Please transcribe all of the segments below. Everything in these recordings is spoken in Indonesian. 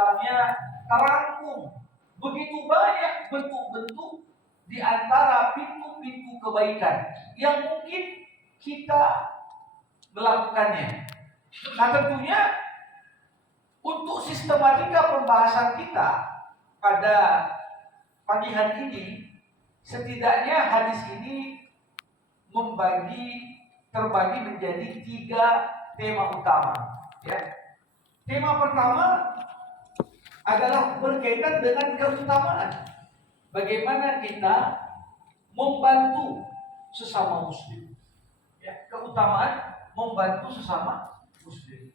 dalamnya terangkum begitu banyak bentuk-bentuk di antara pintu-pintu kebaikan yang mungkin kita melakukannya. Nah tentunya untuk sistematika pembahasan kita pada pagi hari ini, setidaknya hadis ini terbagi menjadi 3 tema utama. Ya. Tema pertama adalah berkaitan dengan keutamaan. Bagaimana kita membantu sesama muslim. Ya, keutamaan membantu sesama muslim.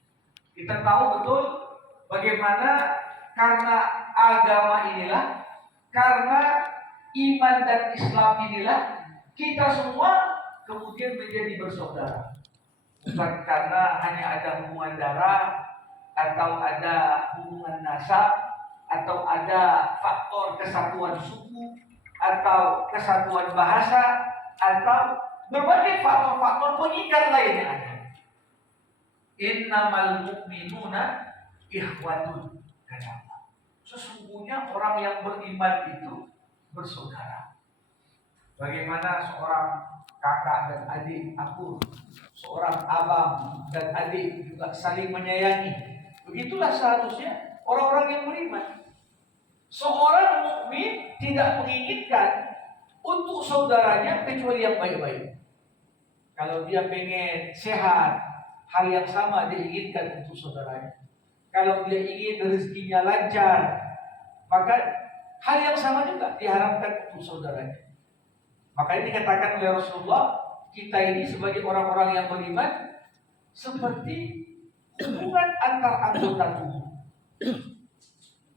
Kita tahu betul bagaimana karena agama inilah, karena iman dan Islam inilah, kita semua kemudian menjadi bersaudara. Bukan karena hanya ada hubungan darah, atau ada hubungan nasab, atau ada faktor kesatuan suku, atau kesatuan bahasa, atau berbagai faktor-faktor pengikat lain yang ada. Innamal mu'minuna ikhwatun, kata Allah. Sesungguhnya orang yang beriman itu bersaudara. Bagaimana seorang kakak dan adik akur, seorang abang dan adik juga saling menyayangi. Begitulah seharusnya orang-orang yang beriman. Seorang mukmin tidak menginginkan untuk saudaranya kecuali yang baik-baik. Kalau dia pengen sehat, hal yang sama diinginkan untuk saudaranya. Kalau dia ingin rezekinya lancar, maka hal yang sama juga diharapkan untuk saudaranya. Makanya dikatakan oleh Rasulullah, kita ini sebagai orang-orang yang beriman seperti hubungan antar anggota tubuh.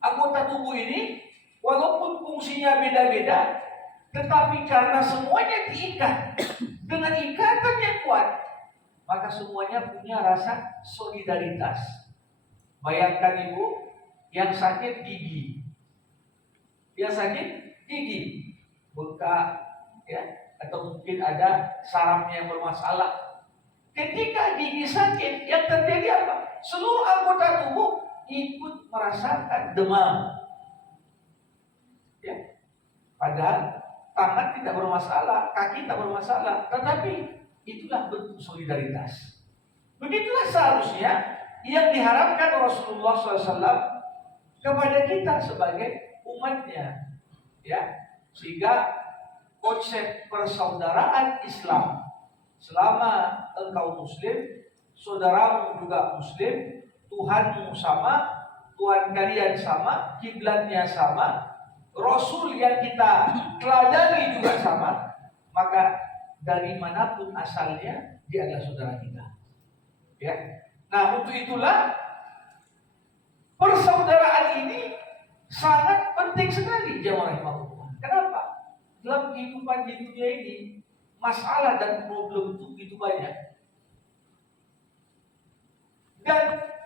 Anggota tubuh ini walaupun fungsinya beda-beda, tetapi karena semuanya diikat dengan ikatan yang kuat, maka semuanya punya rasa solidaritas. Bayangkan ibu yang sakit gigi, bengkak, ya, atau mungkin ada sarafnya yang bermasalah. Ketika gigi sakit, yang terjadi apa? Seluruh anggota tubuh ikut merasakan demam. Ya. Padahal tangan tidak bermasalah, kaki tak bermasalah, tetapi itulah bentuk solidaritas. Begitulah seharusnya yang diharapkan Rasulullah SAW kepada kita sebagai umatnya. Ya. Sehingga konsep persaudaraan Islam, selama engkau muslim, saudaramu juga muslim, Tuhanmu sama, Tuhan kalian sama, kiblatnya sama, Rasul yang kita teladani juga sama, maka dari manapun asalnya dia adalah saudara kita. Ya. Nah, untuk itulah persaudaraan ini sangat penting sekali, jemaah rahimahullah. Kenapa? Dalam kehidupan di dunia ini masalah dan problem itu begitu banyak, dan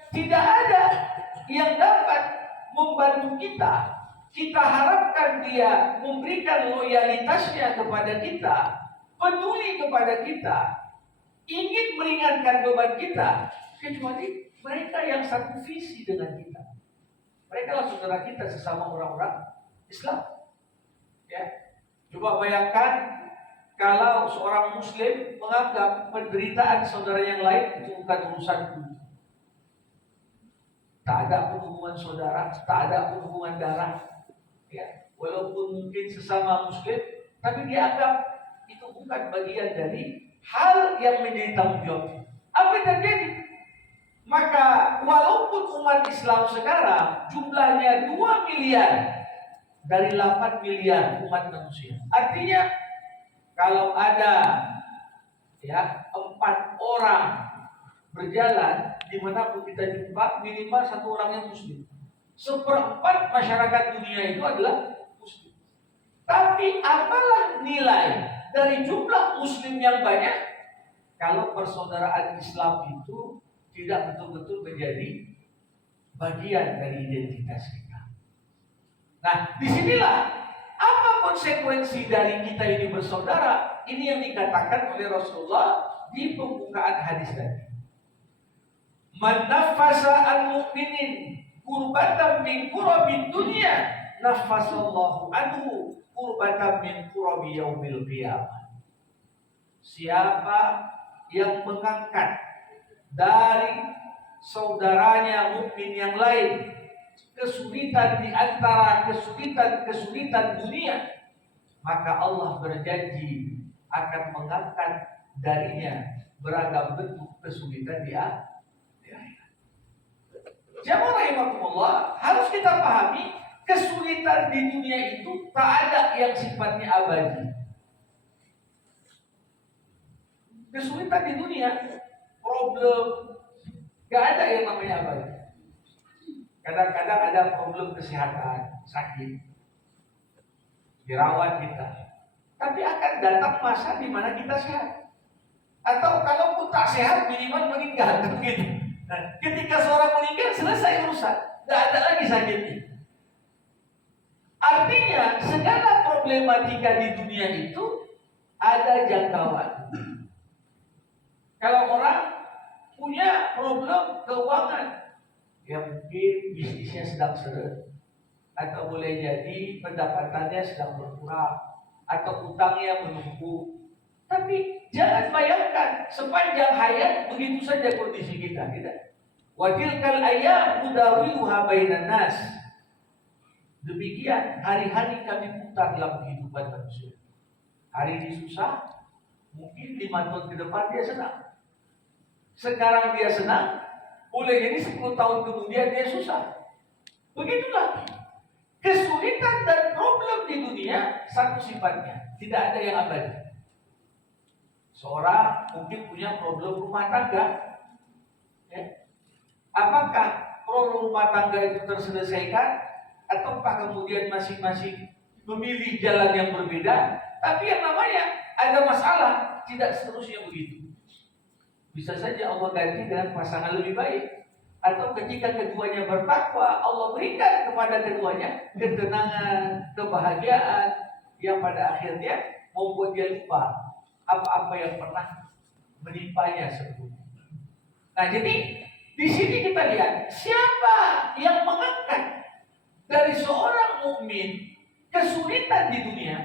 tidak ada yang dapat membantu kita. Kita harapkan dia memberikan loyalitasnya kepada kita, peduli kepada kita, ingin meringankan beban kita, kecuali mereka yang satu visi dengan kita. Mereka lah saudara kita sesama orang-orang Islam. Ya. Coba bayangkan kalau seorang muslim menganggap penderitaan saudara yang lain itu bukan urusanku. Tak ada hubungan saudara, tak ada hubungan darah. Ya, walaupun mungkin sesama muslim, tapi dianggap itu bukan bagian dari hal yang menjadi tanggung jawab. Apa yang terjadi? Maka walaupun umat Islam sekarang jumlahnya 2 miliar dari 8 miliar umat manusia, artinya kalau ada 4 orang berjalan dimanapun kita jumpa, minimal 1 orang yang muslim. 1/4 masyarakat dunia itu adalah muslim. Tapi apalah nilai dari jumlah muslim yang banyak kalau persaudaraan Islam itu tidak betul-betul menjadi bagian dari identitas kita. Nah, disinilah apa konsekuensi dari kita ini bersaudara. Ini yang dikatakan oleh Rasulullah di pembukaan hadis tadi. Man nafasa al-mu'minin kurbatan min kurabi dunia, nafasallahu anhu kurbatan min kurabi yaumil qiyamah. Siapa yang mengangkat dari saudaranya mukmin yang lain kesulitan di antara kesulitan dunia, maka Allah berjanji akan mengangkat darinya beragam bentuk kesulitan di akhirat. Jamaah rahimakumullah, harus kita pahami kesulitan di dunia itu tak ada yang sifatnya abadi. Kesulitan di dunia, problem, gak ada yang namanya abadi. Kadang-kadang ada problem kesehatan, sakit, dirawat kita. Tapi akan datang masa di mana kita sehat. Atau kalaupun tak sehat, minimal meninggal. Gitu. Nah, ketika seorang meninggal, selesai urusan. Gak ada lagi sakitnya. Artinya, segala problematika di dunia itu ada jangkauan. Kalau orang punya problem keuangan, ya mungkin bisnisnya sedang seret, atau boleh jadi pendapatannya sedang berkurang, atau utangnya menumpuk. Tapi jangan bayangkan sepanjang hayat begitu saja kondisi kita. Wa tilkal ayyam nudawiluha bainan nas. Demikian hari-hari kami putar dalam kehidupan manusia. Hari ini susah, mungkin 5 tahun ke depan dia senang. Sekarang dia senang, boleh jadi 10 tahun kemudian dia susah. Begitulah. Kesulitan dan problem di dunia satu sifatnya, tidak ada yang abadi. Seorang mungkin punya problem rumah tangga. Ya. Apakah problem rumah tangga itu terselesaikan? Ataukah kemudian masing-masing memilih jalan yang berbeda? Tapi yang namanya ada masalah, tidak seterusnya begitu. Bisa saja Allah ganti dengan pasangan lebih baik. Atau ketika keduanya bertakwa, Allah berikan kepada keduanya ketenangan, kebahagiaan yang pada akhirnya membuat dia lupa apa-apa yang pernah menimpanya sebelumnya. Nah, jadi di sini kita lihat siapa yang mengangkat dari seorang mukmin kesulitan di dunia,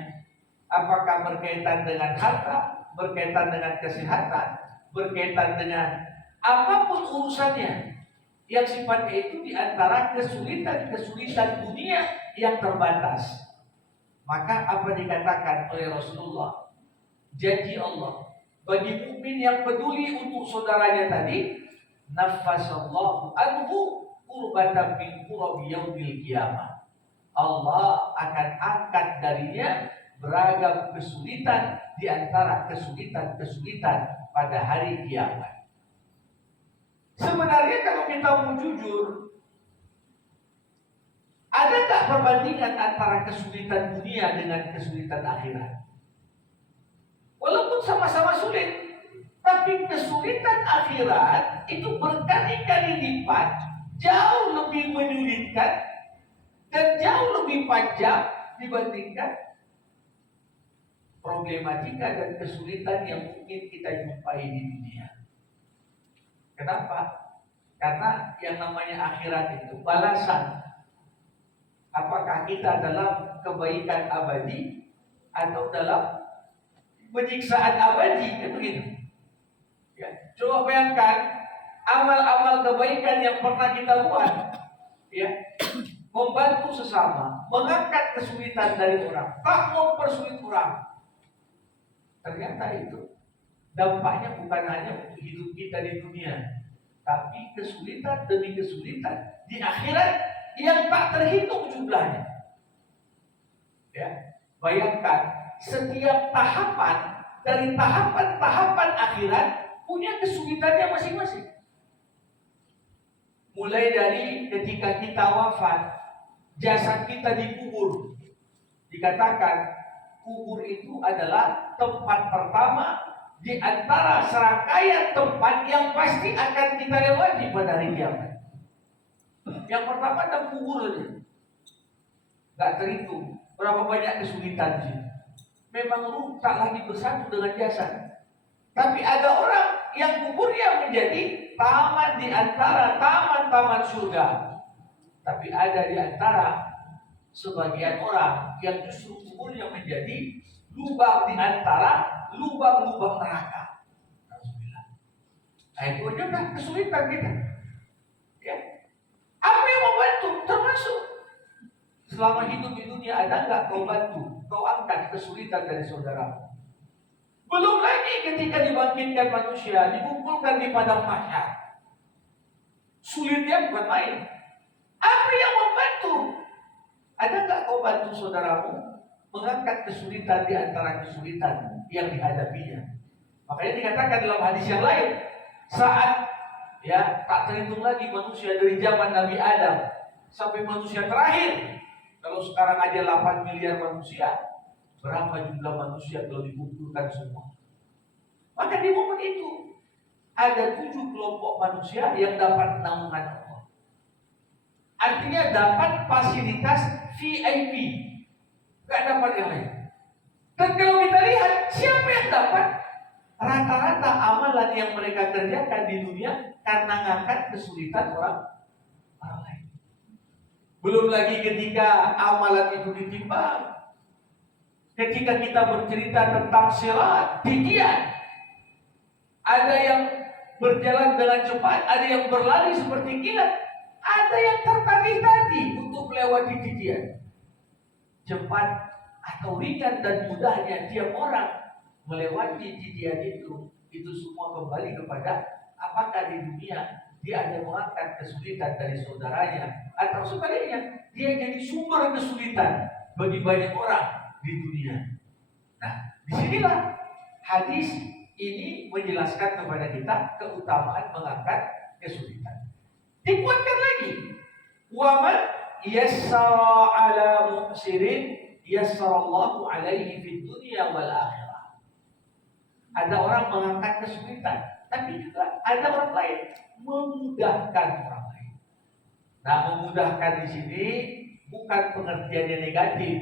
apakah berkaitan dengan harta, berkaitan dengan kesehatan, berkaitan dengan apapun urusannya, yang sifatnya itu diantara kesulitan dunia yang terbatas. Maka apa dikatakan oleh Rasulullah? Janji Allah bagi mukmin yang peduli untuk saudaranya tadi, nafasallahu anhu qurbatan min qurabi yaumil qiyamah. Allah akan angkat darinya beragam kesulitan di antara kesulitan pada hari kiamat. Sebenarnya kalau kita mau jujur, ada tak perbandingan antara kesulitan dunia dengan kesulitan akhirat? Walaupun sama-sama sulit, tapi kesulitan akhirat itu berkali-kali lipat, jauh lebih menyulitkan dan jauh lebih panjang dibandingkan problematika dan kesulitan yang mungkin kita jumpai di dunia. Kenapa? Karena yang namanya akhirat itu balasan. Apakah kita dalam kebaikan abadi atau dalam penyiksaan abadi, kan begitu. Ya, coba bayangkan amal-amal kebaikan yang pernah kita buat, ya, membantu sesama, mengangkat kesulitan dari orang, tak mempersulit orang. Ternyata itu dampaknya bukan hanya untuk hidup kita di dunia, tapi kesulitan demi kesulitan di akhirat yang tak terhitung jumlahnya. Ya, bayangkan setiap tahapan dari tahapan akhirat punya kesulitannya masing-masing. Mulai dari ketika kita wafat, jasad kita dikubur. Dikatakan kubur itu adalah tempat pertama di antara serangkaian tempat yang pasti akan kita lewati pada hari kiamat. Yang pertama adalah kubur saja. Gak terhitung berapa banyak kesulitan sih. Memang ruh tak lagi bersatu dengan jasad. Tapi ada orang yang kuburnya menjadi taman di antara taman-taman surga. Tapi ada di antara sebagian orang yang justru kuburnya menjadi lubang di antara lubang-lubang neraka. Nah itu aja kan kesulitan kita. Ya. Apa yang membantu? Termasuk selama hidup di dunia ada nggak kau bantu, kau angkat kesulitan dari saudaramu? Belum lagi ketika dibangkitkan manusia, dikumpulkan di padang mahsyar. Sulitnya bukan main. Apa yang membantu? Ada nggak kau bantu saudaramu mengangkat kesulitan di antara kesulitan yang dihadapinya? Makanya dikatakan dalam hadis yang lain, saat ya tak terhitung lagi manusia dari zaman Nabi Adam sampai manusia terakhir. Kalau sekarang aja 8 miliar manusia, berapa jumlah manusia kalau dikumpulkan semua? Maka di momen itu ada 7 kelompok manusia yang dapat naungan Allah. Artinya dapat fasilitas VIP, nggak dapat yang lain. Dan kalau kita lihat siapa yang dapat, rata-rata amalan yang mereka kerjakan di dunia karena ngangkat kesulitan orang lain. Belum lagi ketika amalan itu ditimbang, ketika kita bercerita tentang sirat, tikian, ada yang berjalan dengan cepat, ada yang berlari seperti kilat, ada yang tertatih-tatih untuk melewati tikian. Cepat atau ringan dan mudahnya tiap orang melewati tikian itu semua kembali kepada apakah di dunia dia ada mengangkat kesulitan dari saudaranya, atau sebaliknya dia jadi sumber kesulitan bagi banyak orang di dunia. Nah, disinilah hadis ini menjelaskan kepada kita keutamaan mengangkat kesulitan. Dikuatkan lagi, waman yassara ala mu'sirin yassarallahu alaihi fid dunya wal akhirah. Ada orang mengangkat kesulitan, tapi juga ada orang lain memudahkan orang lain. Nah, memudahkan di sini bukan pengertiannya negatif.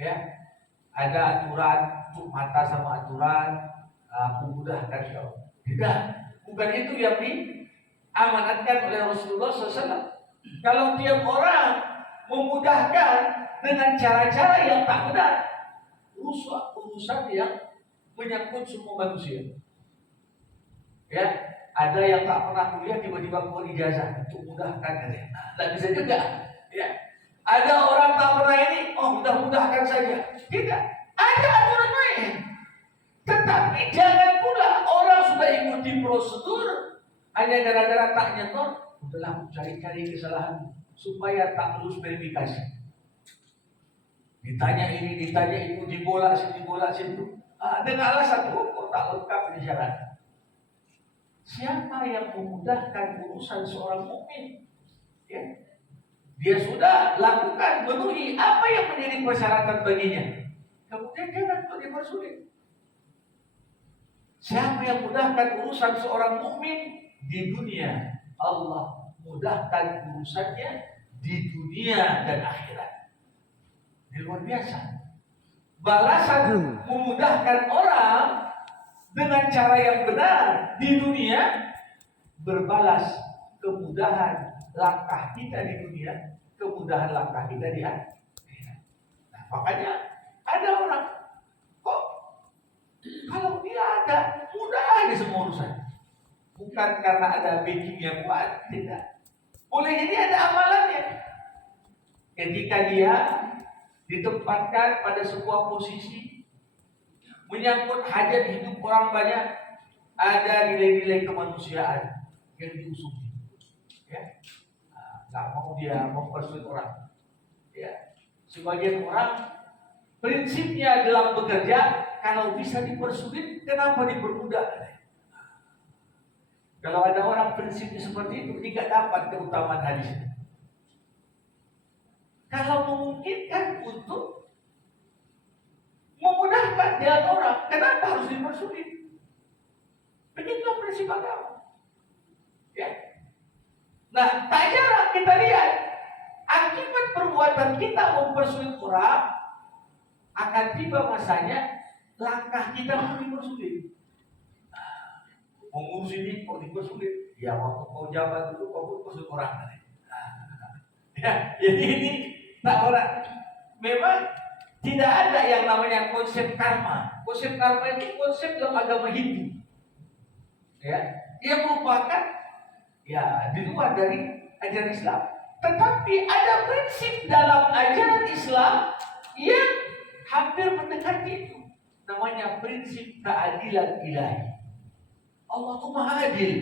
Ya, ada aturan untuk mata sama aturan, memudahkan kau. Tidak, bukan itu yang diamanatkan oleh Rasulullah SAW. Kalau tiap orang memudahkan dengan cara-cara yang tak benar, rusak urusan yang menyangkut semua manusia. Ya, ada yang tak pernah kuliah tiba-tiba keluar ijazah untuk mudahkan katanya. Tidak bisa juga. Ya, ada orang tak pernah ini, mudah-mudahkan saja. Tidak, ada aturan lain. Tetapi jangan pula orang sudah ikuti prosedur hanya gara-gara tak nyetor, udahlah cari-cari kesalahan supaya tak lulus verifikasi. Ditanya ini, ditanya itu, dibolak situ. Dengan alasan kok tak lengkap ini syarat. Siapa yang memudahkan urusan seorang mukmin? Ya. Dia sudah lakukan, memenuhi apa yang menjadi persyaratan baginya. Kemudian jangan untuk dipersulit. Siapa yang mudahkan urusan seorang mukmin di dunia, Allah mudahkan urusannya di dunia dan akhirat. Ini luar biasa. Balasan memudahkan orang dengan cara yang benar di dunia, berbalas kemudahan langkah kita di dunia, kemudahan langkah kita di akhirat. Nah, makanya ada orang kok kalau dia ada mudah aja semua urusan. Bukan karena ada backing yang kuat, tidak. Boleh jadi ada amalannya. Ketika dia ditempatkan pada sebuah posisi menyangkut hajat hidup orang banyak, ada nilai-nilai kemanusiaan yang diusung. Ya, nggak mau dia mempersulit orang. Ya, sebagian orang prinsipnya dalam bekerja, kalau bisa dipersulit, kenapa dipermudah? Kalau ada orang prinsipnya seperti itu, tidak dapat keutamaan hadisnya. Kalau memungkinkan untuk memudahkan jalan orang, kenapa harus dipersulit? Begitulah prinsip agama. Ya. Nah, tak jarang kita lihat akibat perbuatan kita mempersulit orang, akan tiba masanya langkah kita pun dipersulit. Mengurus ini kok dipersulit? Ya waktu kau jabat dulu kau pun persulit orang. Ya, jadi ini tak orang. Memang tidak ada yang namanya konsep karma. Konsep karma itu konsep dalam agama Hindu. Ya, dia merupakan ya di luar dari ajaran Islam. Tetapi ada prinsip dalam ajaran Islam yang hampir mendekati itu. Namanya prinsip keadilan ilahi. Allah itu maha adil.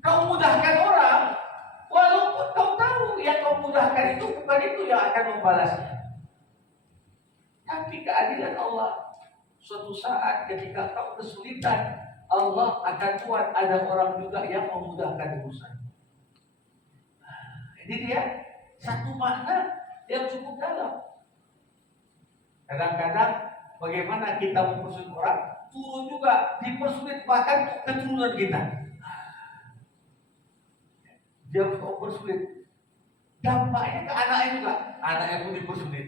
Kau mudahkan orang, walaupun kau tahu yang kau mudahkan itu bukan itu yang akan membalasnya. Tapi keadilan Allah, suatu saat ketika kau kesulitan, Allah akan buat ada orang juga yang memudahkan urusan. Ini dia satu makna yang cukup dalam. Kadang-kadang bagaimana kita mempersulit orang, turun juga dipersulit bahkan keturunan kita. Dia mempersulit. Dampaknya ke anaknya juga, anaknya pun dipersulit.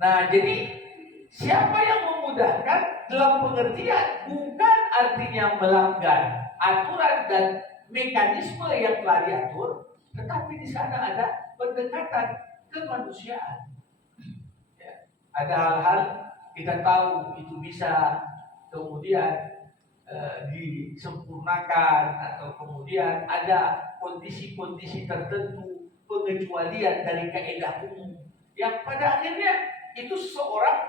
Nah, jadi siapa yang memudahkan dalam pengertian bukan artinya melanggar aturan dan mekanisme yang telah diatur, tetapi di sana ada pendekatan kemanusiaan. Ya. Ada hal-hal kita tahu itu bisa kemudian disempurnakan atau kemudian ada kondisi-kondisi tertentu pengecualian dari kaidah umum yang pada akhirnya itu seseorang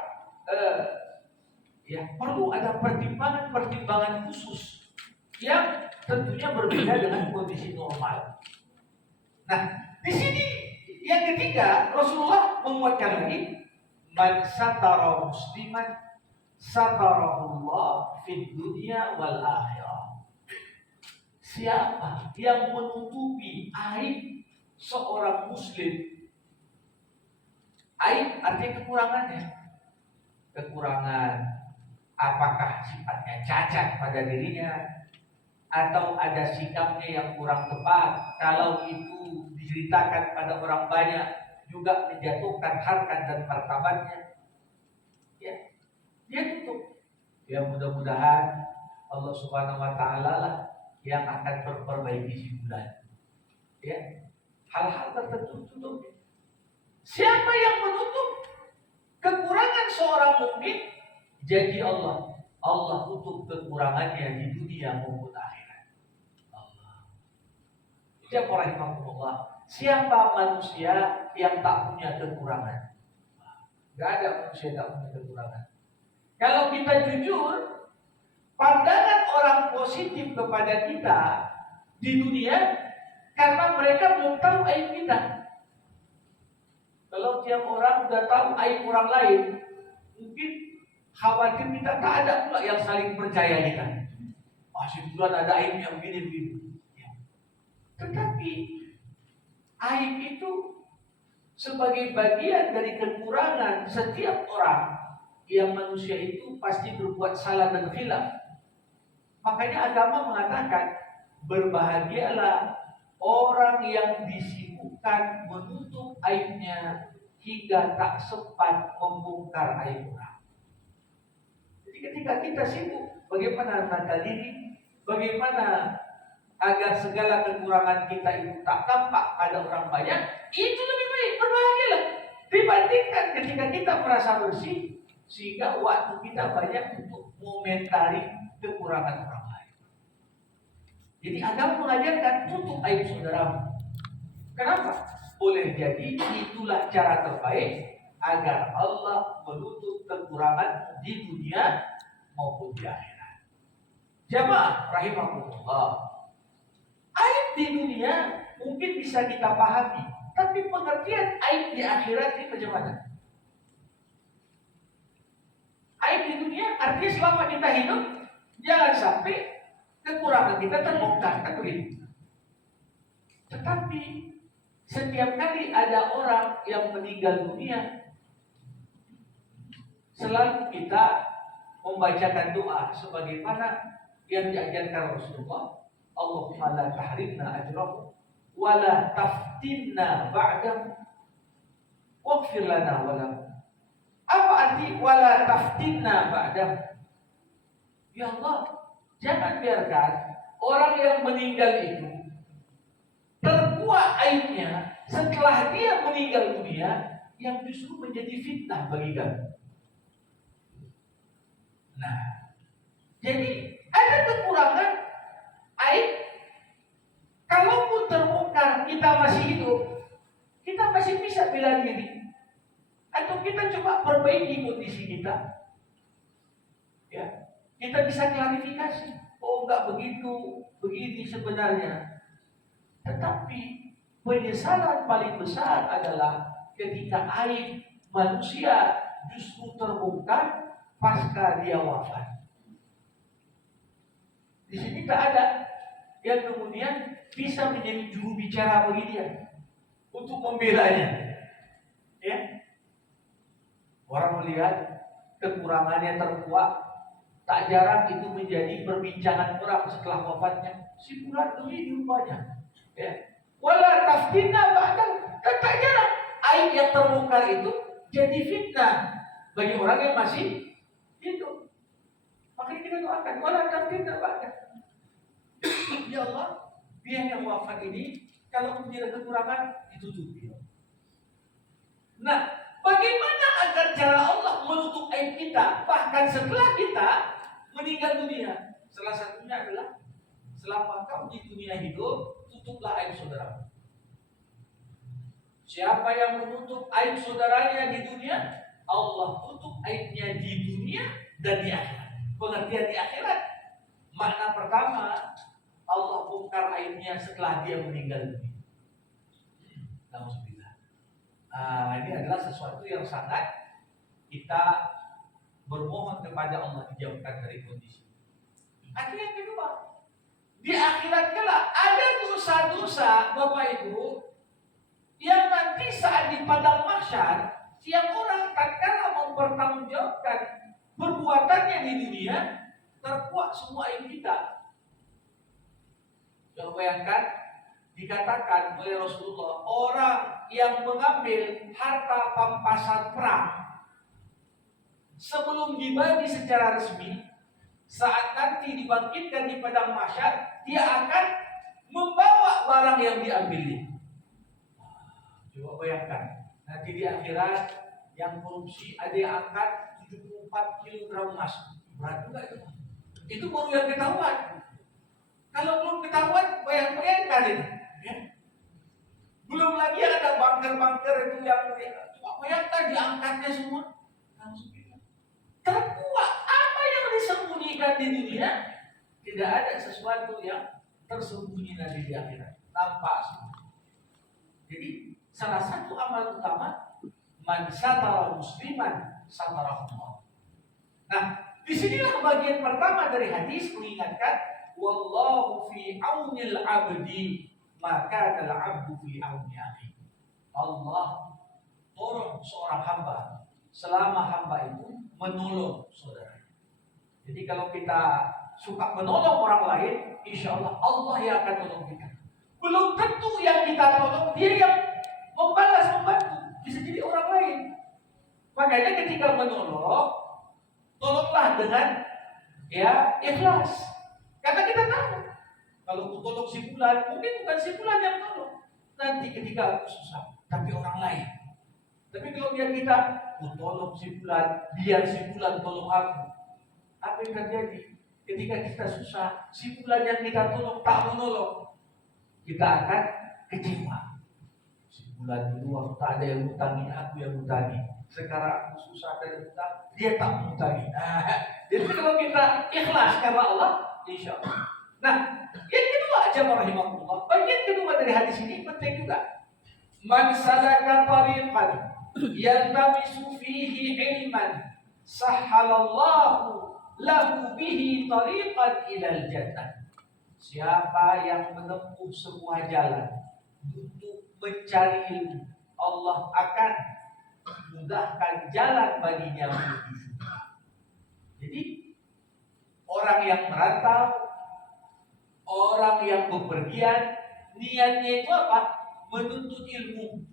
ya perlu ada pertimbangan-pertimbangan khusus yang tentunya berbeda dengan kondisi normal. Nah, di sini yang ketiga Rasulullah menguatkan lagi, man satara musliman satarahullah fid dunya wal akhirah. Siapa yang menutupi aib seorang muslim, aib artinya kekurangannya, kekurangan apakah sifatnya cacat pada dirinya atau ada sikapnya yang kurang tepat, kalau itu diceritakan pada orang banyak juga menjatuhkan harkat dan martabatnya, ya dia tutup. Ya mudah-mudahan Allah Subhanahu wa taala lah yang akan memperbaiki si bulan. Ya, hal-hal tertentu tutup. Siapa yang menutup kekurangan seorang mukmin, jadi Allah tutup kekurangannya di dunia maupun akhirat. Allah. Siapa rahimahullah? Siapa manusia yang tak punya kekurangan? Gak ada manusia yang tak punya kekurangan. Kalau kita jujur, pandangan orang positif kepada kita di dunia karena mereka belum tahu aib kita. Kalau tiap orang sudah tahu aib orang lain, mungkin khawatir kita tak ada pula yang saling percaya kita. Si bulan ada aib yang begini-begini. Ya. Tetapi aib itu sebagai bagian dari kekurangan setiap orang. Yang manusia itu pasti berbuat salah dan khilaf. Makanya agama mengatakan berbahagialah orang yang disibukkan menutup aibnya hingga tak sempat membongkar aib orang. Jadi ketika kita sibuk bagaimana menangkal diri, bagaimana agar segala kekurangan kita itu tak tampak pada orang banyak, itu lebih baik, berbahagialah dibandingkan ketika kita merasa bersih sehingga waktu kita banyak untuk mengomentari kekurangan orang lain. Jadi agama mengajarkan tutup aib saudaramu. Kenapa? Boleh jadi itulah cara terbaik agar Allah menutup kekurangan di dunia maupun di akhirat. Jamaah rahimahullah. Aib di dunia mungkin bisa kita pahami, tapi pengertian aib di akhirat ini bagaimana? Aib di dunia artinya selama kita hidup jangan sampai kekurangan kita terbongkar, kan begitu. Tetapi setiap kali ada orang yang meninggal dunia, selalu kita membacakan doa sebagaimana yang diajarkan Rasulullah. Allahumma la tahrimna ajrahu wa la taftinna ba'dahu waghfir lana wa lahum. Apa arti wala taftinna ba'dahu? Ya Allah, jangan biarkan orang yang meninggal itu terkuak aibnya setelah dia meninggal dunia, yang justru menjadi fitnah bagi kami. Nah, jadi ada kekurangan aib. Kalaupun terbongkar kita masih hidup, kita masih bisa bela diri, atau kita coba perbaiki kondisi kita. Ya, kita bisa klarifikasi. Oh, enggak begitu, begini sebenarnya. Tetapi penyesalan paling besar adalah ketika aib manusia justru terbongkar pasca dia wafat. Di sini tak ada yang kemudian bisa menjadi juru bicara bagi dia untuk membelanya. Ya, orang melihat kekurangannya terkuak, tak jarang itu menjadi perbincangan orang setelah wafatnya. Si fulan begini rupanya. Ya, wala taftinna ba'da. Tak jarang aib yang terbongkar itu jadi fitnah bagi orang yang masih hidup. Makanya kita doakan wala taftinna ba'da. Ya Allah, biar yang wafat ini kalau punya kekurangan ditutupi. Nah, bagaimana agar cara Allah menutup aib kita bahkan setelah kita meninggal dunia? Salah satunya adalah selama kau di dunia hidup, tutuplah aib saudara. Siapa yang menutup aib saudaranya di dunia, Allah tutup aibnya di dunia dan di akhirat. Pengertian di akhirat, makna pertama, Allah bongkar aibnya setelah dia meninggal dunia. Alhamdulillah. Ini adalah sesuatu yang sangat kita bermohon kepada Allah dijauhkan dari kondisi. Akhirnya yang kedua, di akhirat kelak ada dosa-dosa Bapak Ibu yang nanti saat di padang mahsyar tiap orang tatkala mempertanggungjawabkan perbuatannya di dunia terkuak semua aib kita. Coba bayangkan, dikatakan oleh Rasulullah, orang yang mengambil harta pampasan perang sebelum dibagi secara resmi, saat nanti dibangkitkan di padang mahsyar, dia akan membawa barang yang diambilnya. Coba bayangkan, nanti di akhirat yang korupsi ada yang angkat 74 kg emas. Berat juga itu. Itu baru yang ketahuan. Kalau belum ketahuan, bayangkan itu. Ya. Belum lagi ada bunker-bunker itu yang coba bayangkan diangkatnya semua. Terkuat apa yang disembunyikan di dunia, tidak ada sesuatu yang tersembunyi nanti di akhirat. Nampak semua. Jadi salah satu amal utama, man satara musliman satara Allah. Nah, disinilah bagian pertama dari hadis mengingatkan, wallahu fi aunil abdi maka adalah abdu fi auni akhi. Allah tolong seorang hamba selama hamba itu menolong saudara. Jadi kalau kita suka menolong orang lain, insya Allah Allah yang akan tolong kita. Belum tentu yang kita tolong dia yang membalas membantu, bisa jadi orang lain. Makanya ketika menolong, tolonglah dengan ikhlas. Karena kita tahu kalau aku tolong si fulan, mungkin bukan si fulan yang tolong. Nanti ketika aku susah, tapi orang lain. Tapi kalau dia kita, aku tolong si fulan, biar si fulan tolong aku. Apa yang terjadi? Ketika kita susah, si fulan yang kita tolong tak menolong, kita akan kecewa. Si fulan dulu aku tak ada yang hutangi, aku yang hutangi. Sekarang aku susah dari hutang, dia tak menghutangi. Jadi kalau kita ikhlas karena Allah, insya Allah. Nah, yang kedua jamaah rahimahullah, bagian kedua dari hadis ini penting juga. Man salaka tariqan yaltamisu fihi ilman sahhalallahu lahu bihi tariqan ilal jannah. Siapa yang menempuh sebuah jalan untuk mencari ilmu, Allah akan mudahkan jalan baginya menuju surga. Jadi orang yang merantau, orang yang bepergian, niatnya itu apa? Menuntut ilmu.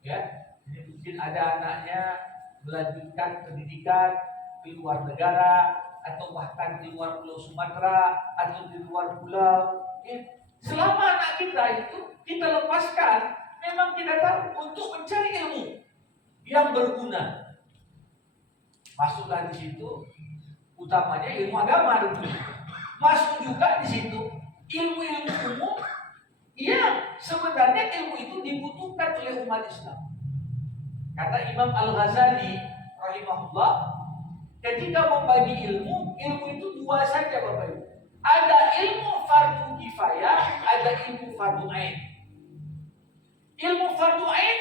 Ya, jadi mungkin ada anaknya melanjutkan pendidikan di luar negara atau bahkan di luar pulau Sumatera atau di luar pulau. Ya, Selama anak kita itu kita lepaskan, memang kita tahu untuk mencari ilmu yang berguna. Masuklah di situ, utamanya ilmu agama tentunya. Masuk juga di situ ilmu-ilmu umum yang sebenarnya ilmu itu dibutuhkan oleh umat Islam. Kata Imam Al-Ghazali rahimahullah, ketika membagi ilmu itu dua saja Bapak Ibu. Ada ilmu fardu kifayah, ada ilmu fardu ain. Ilmu fardu ain,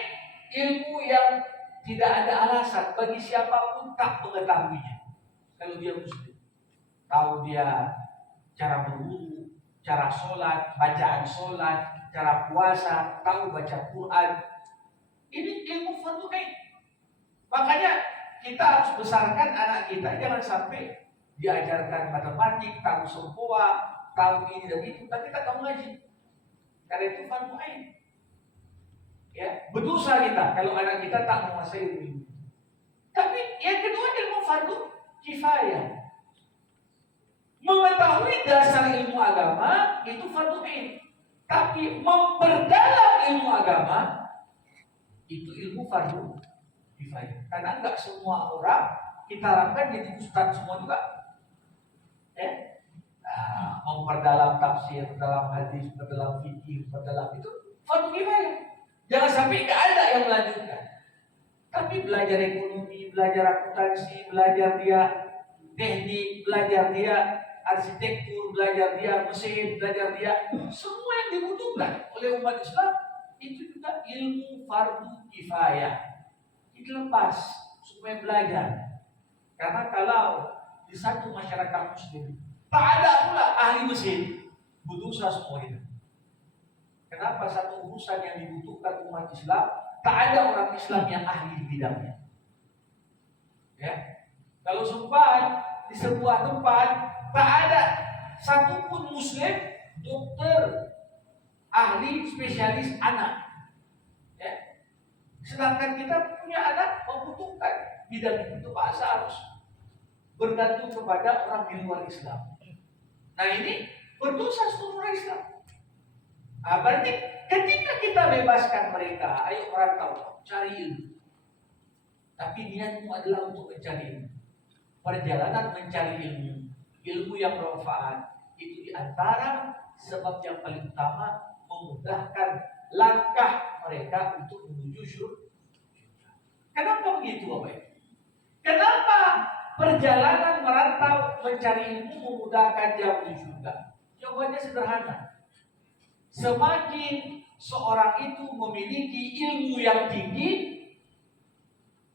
ilmu yang tidak ada alasan bagi siapapun tak mengetahuinya. Kalau dia muslim, tahu dia cara berwudu, cara sholat, bacaan sholat, cara puasa, tahu baca Quran. Ini ilmu fardu ain. Makanya kita harus besarkan anak kita, jangan sampai diajarkan matematik, tahu sempoa, tahu ini dan itu, tapi tak tahu ngaji. Karena itu fardu ain. Ya, berdosa kita kalau anak kita tak menguasai ilmu ini. Tapi yang kedua ilmu fardu kifayah. Mengetahui dasar ilmu agama itu fardu ain. Tapi memperdalam ilmu agama itu ilmu fardu kifayah. Karena enggak semua orang kita harapkan jadi ustaz semua juga. Memperdalam tafsir, dalam hadis, memperdalam fikih, memperdalam itu fardu kifayah. Jangan sampai tidak ada yang melanjutkan. Tapi belajar ekonomi, belajar akuntansi, belajar dia teknik, belajar dia arsitektur, belajar dia mesin, belajar dia semua yang dibutuhkan oleh umat Islam itu juga ilmu fardu kifayah. Dilepas supaya belajar. Karena kalau di satu masyarakat muslim tak ada pula ahli mesin, berdosa semua itu. Kenapa satu urusan yang dibutuhkan umat Islam tak ada orang Islam yang ahli di bidangnya? Ya, kalau sumpah di sebuah tempat tak ada satupun muslim dokter ahli spesialis anak. Ya, sedangkan kita punya anak membutuhkan bidang itu, bahasa harus bergantung kepada orang di luar Islam. Nah ini berdosa seluruh orang Islam. Berarti ketika kita bebaskan mereka, ayo orang tahu, cari ilmu. Tapi niatmu adalah untuk mencari ilmu. Perjalanan mencari ilmu, ilmu yang bermanfaat, itu diantara sebab yang paling utama memudahkan langkah mereka untuk menuju surga. Kenapa begitu Bapak? Kenapa perjalanan merantau mencari ilmu memudahkan dia menuju surga? Jawabannya sederhana. Semakin seorang itu memiliki ilmu yang tinggi,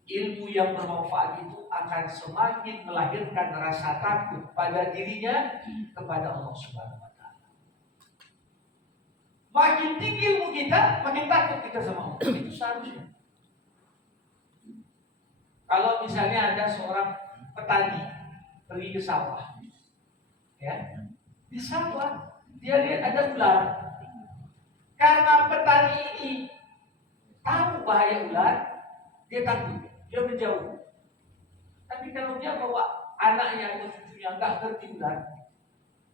ilmu yang bermanfaat itu akan semakin melahirkan rasa takut pada dirinya kepada Allah Subhanahu wa taala. Makin tinggi ilmu kita, makin takut kita sama Allah. Itu seharusnya. Kalau misalnya ada seorang petani pergi ke sawah, ya, di sawah dia lihat ada ular. Karena petani ini tahu bahaya ular, dia takut, dia menjauh. Tapi kalau dia bawa anaknya atau cucunya nggak ngerti ular,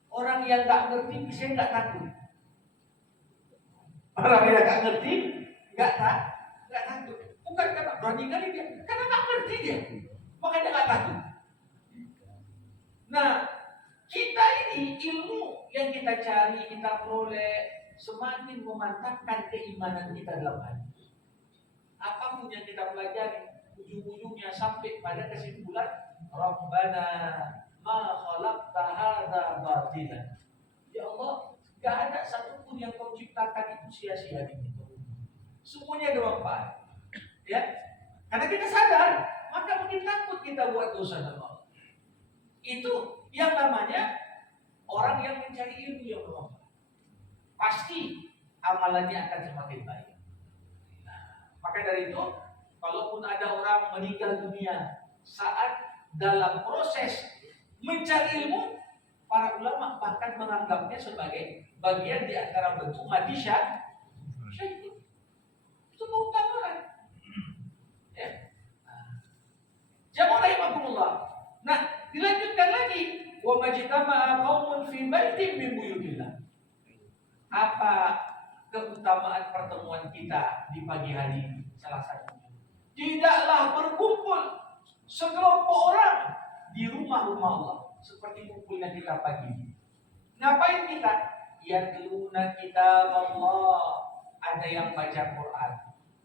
orang yang nggak ngerti bisa nggak takut. Orang yang nggak ngerti nggak takut. Bukan karena berani kali dia, karena nggak ngerti dia, makanya nggak takut. Nah, kita ini ilmu yang kita cari, kita peroleh semakin memantapkan keimanan kita dalam hati. Apapun yang kita pelajari, ujung-ujungnya sampai pada kesimpulan Rabbana ma khalaqta hadza batila. Ya Allah, gak ada satupun yang kau ciptakan itu sia-sia di situ. Semuanya ada manfaat. Ya, karena kita sadar, maka makin takut kita buat dosa sama Allah. Itu yang namanya orang yang mencari ilmu yang bermanfaat. Pasti amalannya akan semakin baik. Nah, maka dari itu, kalaupun ada orang meninggal dunia saat dalam proses mencari ilmu, para ulama bahkan menganggapnya sebagai bagian di antara bentuk mati syahid. Itu keutamaan. Ya. Jamaah rahimakumullah. Nah, dilanjutkan lagi, wa majtama'a qaumun fi baitin min buyutillah. Apa keutamaan pertemuan kita di pagi hari ini? Salah satunya, tidaklah berkumpul sekelompok orang di rumah-rumah Allah seperti kumpulnya kita pagi ini. Ngapain kita? Yatluna kitab Allah. Ada yang baca Quran.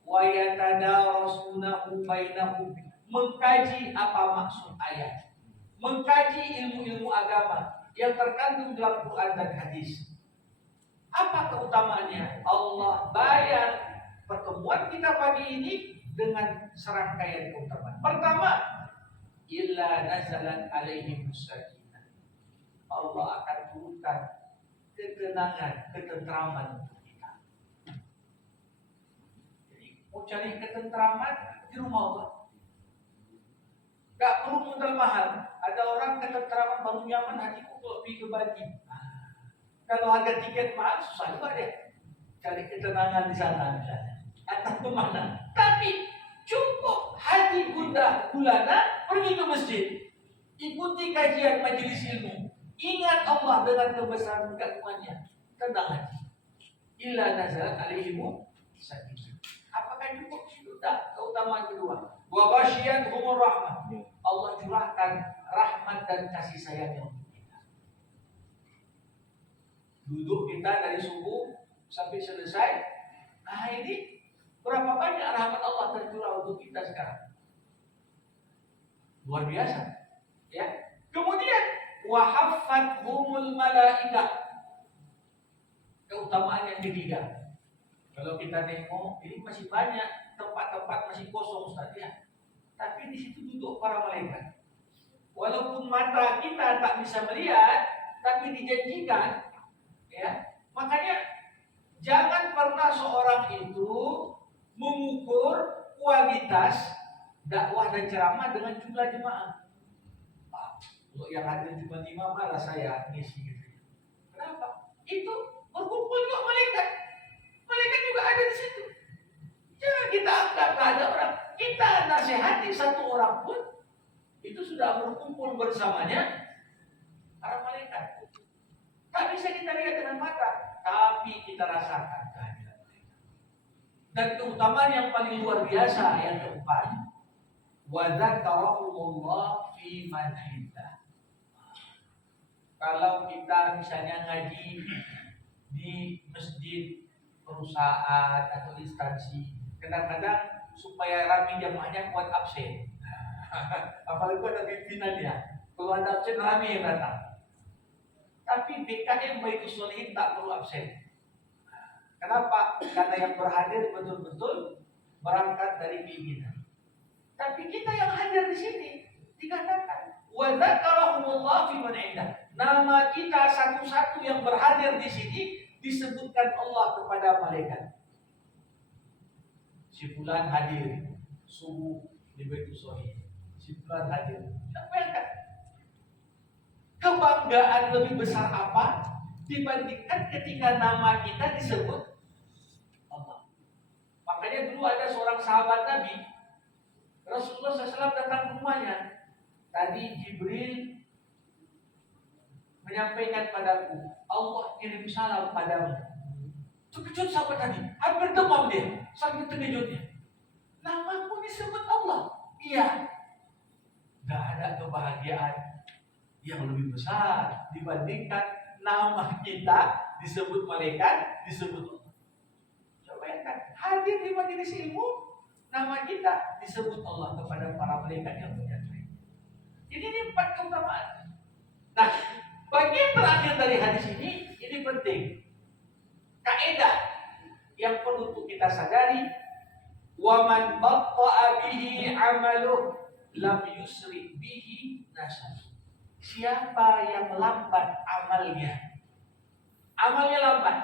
Wa yatadarasunahu bainahum. Mengkaji apa maksud ayat. Mengkaji ilmu-ilmu agama yang terkandung dalam Quran dan hadis. Apa keutamaannya? Allah bayar pertemuan kita pagi ini dengan serangkaian keutamaan. Pertama, illa nazalat alaihim sakinah. Allah akan turunkan ketenangan, ketentraman untuk kita. Jadi mau cari ketentraman di rumah Allah. Gak perlu modal mahal. Ada orang ketentraman baru nyaman hatiku kalau pergi ke Bali. Kalau harga tiket mahal susah juga deh. Cari ketenangan di sana misalnya. Atau kemana. Tapi cukup hati gundah gulana pergi ke masjid. Ikuti kajian majelis ilmu. Ingat Allah dengan kebesaran keagungannya. Tenang hati. Illa nazalat alaihimu sakinah. Apakah cukup? Sudah. Keutamaan kedua. Wa ghasyiyatuhumur rahmah. Allah curahkan rahmat dan kasih sayangnya untuk kita. Duduk kita dari subuh sampai selesai. Nah ini berapa banyak rahmat Allah tercurah untuk kita sekarang? Luar biasa. Ya. Kemudian wahaffathumul malaikah. Keutamaan yang ketiga. Kalau kita nengok, ini masih banyak tempat-tempat masih kosong Ustaz ya. Tapi di situ duduk para malaikat. Walaupun mata kita tak bisa melihat, tapi dijanjikan, ya. Makanya jangan pernah seorang itu mengukur kualitas dakwah dan ceramah dengan jumlah jemaah. Kalau yang hadir cuma 5 malah saya ngisi gitu. Kenapa? Itu berkumpul juga malaikat. Malaikat juga ada di situ. Jangan kita anggap tak ada orang. Kita nasihati satu orang pun itu sudah berkumpul bersamanya para malaikat. Tak bisa kita lihat dengan mata, tapi kita rasakan kehadiran mereka. Dan keutamaan yang paling luar biasa yang keempat, wa dzakarahumullah fi man indah. Kalau kita misalnya ngaji di masjid, perusahaan atau instansi, kadang-kadang supaya rame jamaahnya kuat absen. Apalagi ada pimpinannya. Kalau ada absen rame yang datang. Tapi BKM Baitus Sholihin tak perlu absen. Kenapa? Karena yang berhadir betul-betul berangkat dari pimpinan. Tapi kita yang hadir di sini dikatakan wa dzakarahumullah fi man indah. Nama kita satu-satu yang berhadir di sini disebutkan Allah kepada malaikat. Si fulan hadir subuh di Baitus Sholihin. Si fulan hadir. Bayangkan. Kebanggaan lebih besar apa dibandingkan ketika nama kita disebut Allah. Makanya dulu ada seorang sahabat Nabi, Rasulullah SAW datang ke rumahnya. Tadi Jibril menyampaikan padaku, Allah kirim salam padamu. Terkejut sahabat tadi, hampir demam dia, saking terkejutnya. Namaku disebut Allah. Iya. Gak ada kebahagiaan yang lebih besar dibandingkan nama kita disebut malaikat, disebut Allah. Coba bayangkan, hadir di majelis ilmu, nama kita disebut Allah kepada para malaikat yang menyertai. Jadi ini 4 keutamaan. Nah, bagian terakhir dari hadis ini penting. Kaidah yang perlu untuk kita sadari, wa man batta'a bihi 'amaluhu lam yusri bihi nasab. Siapa yang lambat amalnya? Amalnya lambat,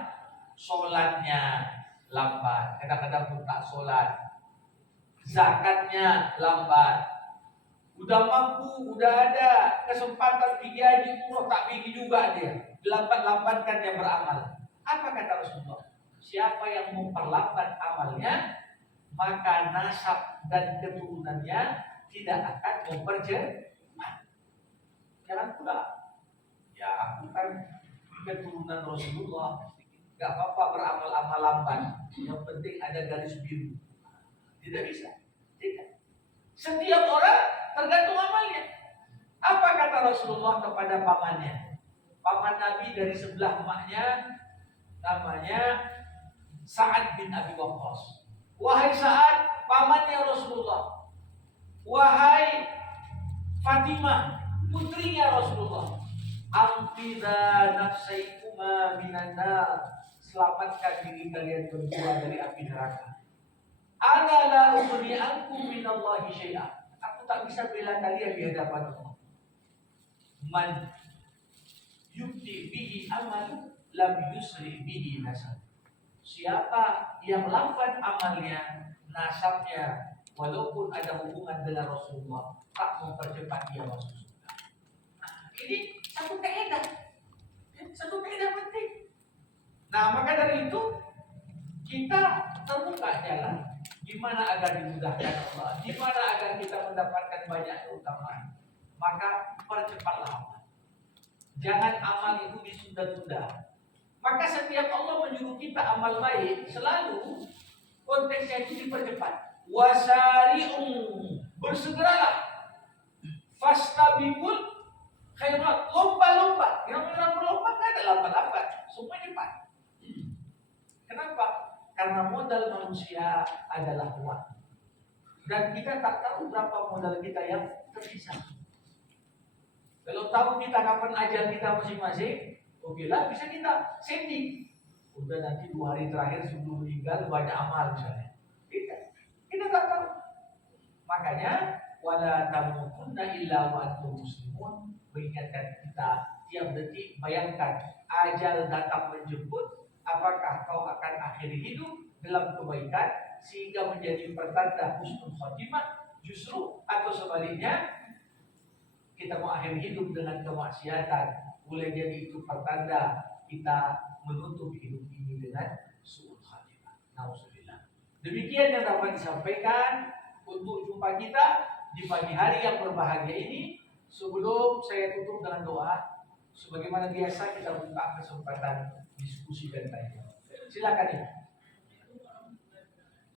sholatnya lambat, kadang-kadang pun tak sholat, zakatnya lambat, udah mampu, udah ada kesempatan pergi haji umroh tak pergi juga dia, lambat-lambatkan dia beramal. Apa kata Rasulullah? Siapa yang memperlambat amalnya, maka nasab dan keturunannya tidak akan mempercepat. Jangan pula, ya aku kan keturunan Rasulullah, Gak apa-apa beramal-amal lamban, yang penting ada garis biru. Tidak bisa. Tidak. Setiap orang tergantung amalnya. Apa kata Rasulullah kepada pamannya? Paman Nabi dari sebelah emaknya, namanya Sa'ad bin Abi Waqqas. Wahai Sa'ad, pamannya Rasulullah. Wahai Fatimah, putrinya Rasulullah. Amqidha nafsaikuma minan nar. Selamatkan diri kalian berdua dari api neraka. Ana la ughni ankum minallahi syai'a. Aku tak bisa bela kalian di hadapan Allah. Man yukti bihi amal lam yusri bihi nasab. Siapa yang lambat amalnya, nasabnya, walaupun ada hubungan dengan Rasulullah, tak mempercepat dia masuk surga. Ini satu kaidah, satu kaidah penting. Nah, maka dari itu kita terbuka jalan. Gimana agar dimudahkan Allah? Gimana agar kita mendapatkan banyak keutamaan? Maka percepatlah amal. Jangan amal itu ditunda-tunda. Maka setiap Allah menyuruh kita amal baik, selalu konteksnya itu dipercepat. Wasari'u, bersegeralah. Fastabiqul khairat, lomba-lomba. Yang orang berlomba tidak ada lambat-lambat, semua cepat. Kenapa? Karena modal manusia adalah waktu. Dan kita tak tahu berapa modal kita yang tersisa. Kalau tahu kita kapan ajal kita masing-masing, oke lah, bisa kita setting. Udah nanti 2 hari terakhir sebelum meninggal banyak amal misalnya. Kita tak tahu. Makanya wala tamutunna illa wa antum muslimun, mengingatkan kita tiap detik. Bayangkan ajal datang menjemput, apakah kau akan akhiri hidup dalam kebaikan sehingga menjadi pertanda husnul khotimah, justru atau sebaliknya kita mau akhir hidup dengan kemaksiatan, boleh jadi itu pertanda kita menutup hidup ini dengan su'ul khatimah. Nauzubillah. Demikian yang dapat disampaikan untuk jumpa kita di pagi hari yang berbahagia ini. Sebelum saya tutup dengan doa, sebagaimana biasa kita buka kesempatan diskusi dan tanya. Silakan ya.